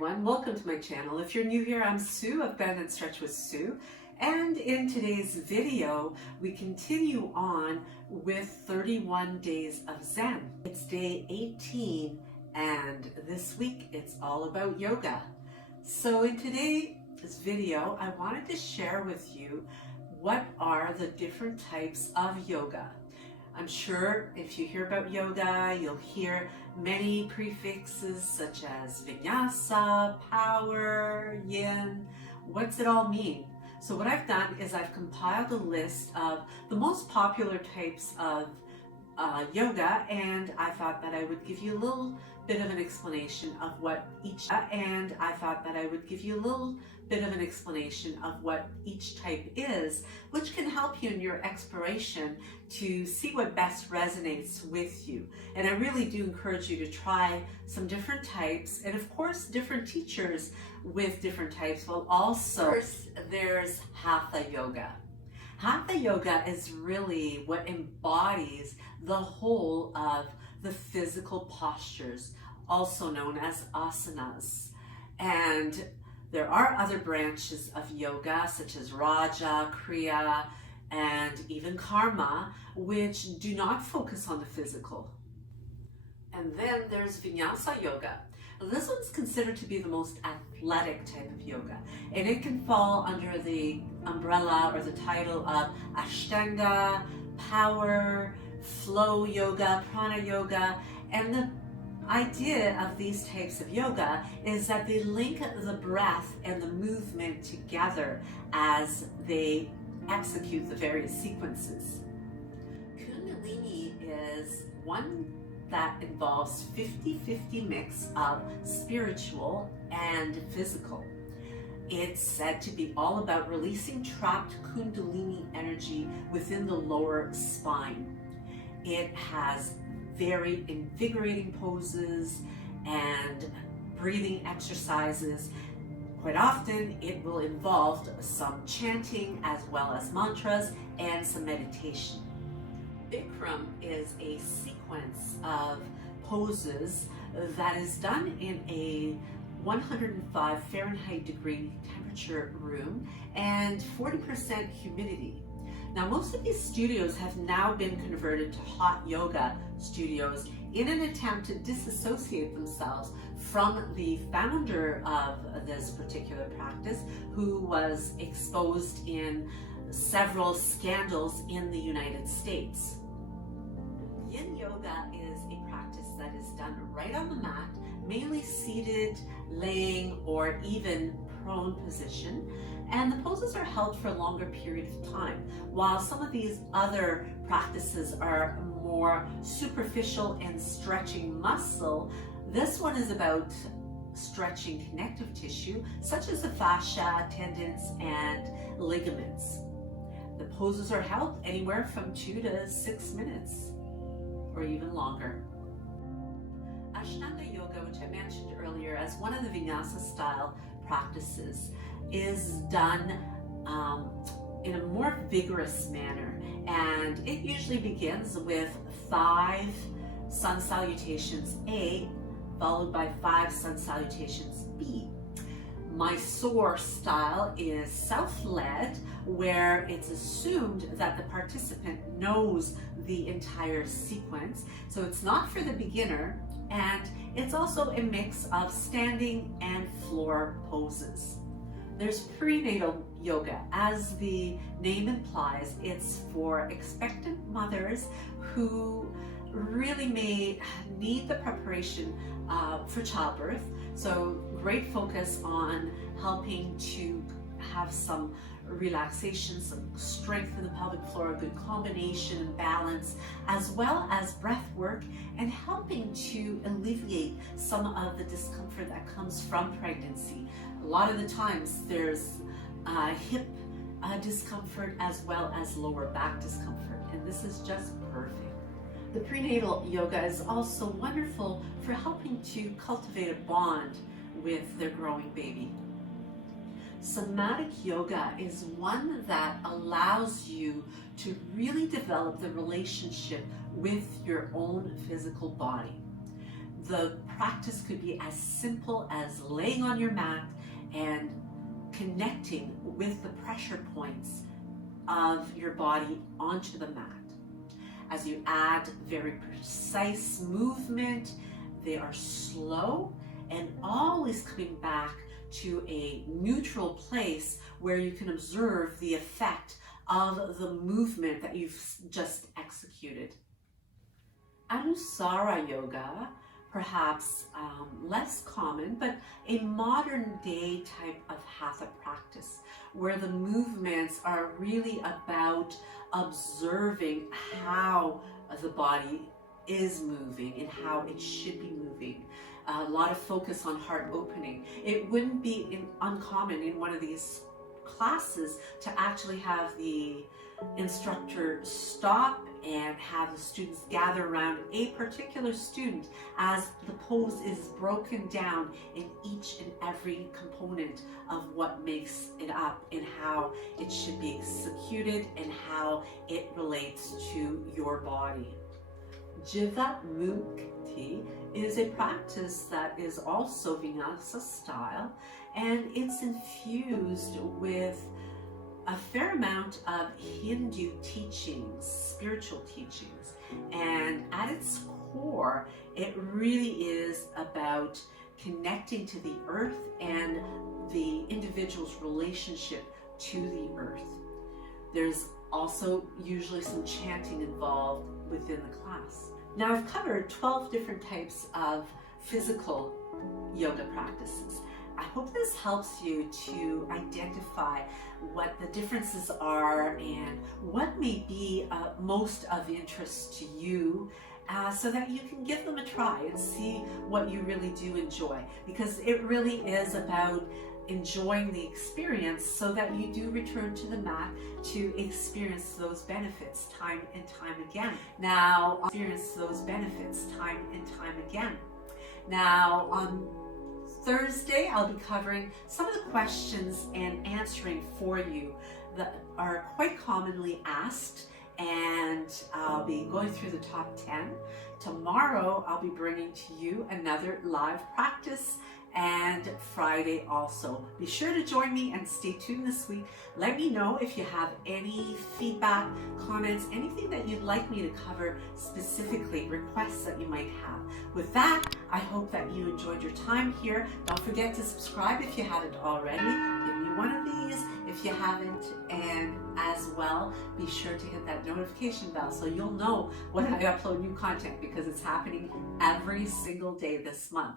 everyone, welcome to my channel. If you're new here, I'm Sue of Bendnstretch with Sue, and in today's video we continue on with 31 days of Zen. It's day 18 and this week it's all about yoga. So in today's video I wanted to share with you what are the different types of yoga. I'm sure if you hear about yoga, you'll hear many prefixes such as Vinyasa, power, yin. What's it all mean? So what I've done is I've compiled a list of the most popular types of yoga, and I thought that I would give you a little bit of an explanation of what each type is, which can help you in your exploration to see what best resonates with you. And I really do encourage you to try some different types, and of course different teachers with different types will also. First, there's Hatha Yoga. Hatha Yoga is really what embodies the whole of the physical postures, also known as asanas. And there are other branches of yoga such as Raja, Kriya, and even Karma, which do not focus on the physical. And then there's Vinyasa Yoga. This one's considered to be the most athletic type of yoga, and it can fall under the umbrella or the title of Ashtanga, power, flow yoga, prana yoga. And the idea of these types of yoga is that they link the breath and the movement together as they execute the various sequences. Kundalini is one that involves 50-50 mix of spiritual and physical. It's said to be all about releasing trapped Kundalini energy within the lower spine. It has very invigorating poses and breathing exercises. Quite often it will involve some chanting as well as mantras and some meditation. Bikram is a sequence of poses that is done in a 105 Fahrenheit degree temperature room and 40% humidity. Now, most of these studios have now been converted to hot yoga studios in an attempt to disassociate themselves from the founder of this particular practice, who was exposed in several scandals in the United States. Yin yoga is a practice that is done right on the mat, mainly seated, laying, or even prone position. And the poses are held for a longer period of time. While some of these other practices are more superficial and stretching muscle, this one is about stretching connective tissue, such as the fascia, tendons, and ligaments. The poses are held anywhere from 2 to 6 minutes, or even longer. Ashtanga Yoga, which I mentioned earlier as one of the Vinyasa style practices, is done in a more vigorous manner, and it usually begins with 5 sun salutations A followed by 5 sun salutations B. Mysore style is SelfLed, where it's assumed that the participant knows the entire sequence, so it's not for the beginner, and it's also a mix of standing and floor poses. There's Prenatal Yoga. As the name implies, it's for expectant mothers who really may need the preparation for childbirth. So great focus on helping to have some relaxation, some strength in the pelvic floor, a good combination and balance, as well as breath work, and helping to alleviate some of the discomfort that comes from pregnancy. A lot of the times there's hip discomfort as well as lower back discomfort, and this is just perfect. The prenatal yoga is also wonderful for helping to cultivate a bond with their growing baby. Somatic yoga is one that allows you to really develop the relationship with your own physical body. The practice could be as simple as laying on your mat and connecting with the pressure points of your body onto the mat. As you add very precise movement, they are slow and always coming back to a neutral place where you can observe the effect of the movement that you've just executed. Anusara Yoga, perhaps less common, but a modern day type of Hatha practice where the movements are really about observing how the body is moving and how it should be moving. A lot of focus on heart opening. It wouldn't be uncommon in one of these classes to actually have the instructor stop and have the students gather around a particular student as the pose is broken down in each and every component of what makes it up and how it should be executed and how it relates to your body. Jiva Mukti is a practice that is also Vinyasa style, and it's infused with a fair amount of Hindu teachings, spiritual teachings, and at its core, it really is about connecting to the earth and the individual's relationship to the earth. There's also usually some chanting involved within the class. Now, I've covered 12 different types of physical yoga practices. I hope this helps you to identify what the differences are and what may be most of interest to you, so that you can give them a try and see what you really do enjoy, because it really is about enjoying the experience so that you do return to the mat to experience those benefits time and time again. Now, on Thursday, I'll be covering some of the questions and answering for you that are quite commonly asked, and I'll be going through the top 10. Tomorrow, I'll be bringing to you another live practice, and Friday also. Be sure to join me and stay tuned this week. Let me know if you have any feedback, comments, anything that you'd like me to cover specifically, requests that you might have. With that, I hope that you enjoyed your time here. Don't forget to subscribe if you haven't already. Give me one of these if you haven't, and as well, be sure to hit that notification bell so you'll know when I upload new content, because it's happening every single day this month.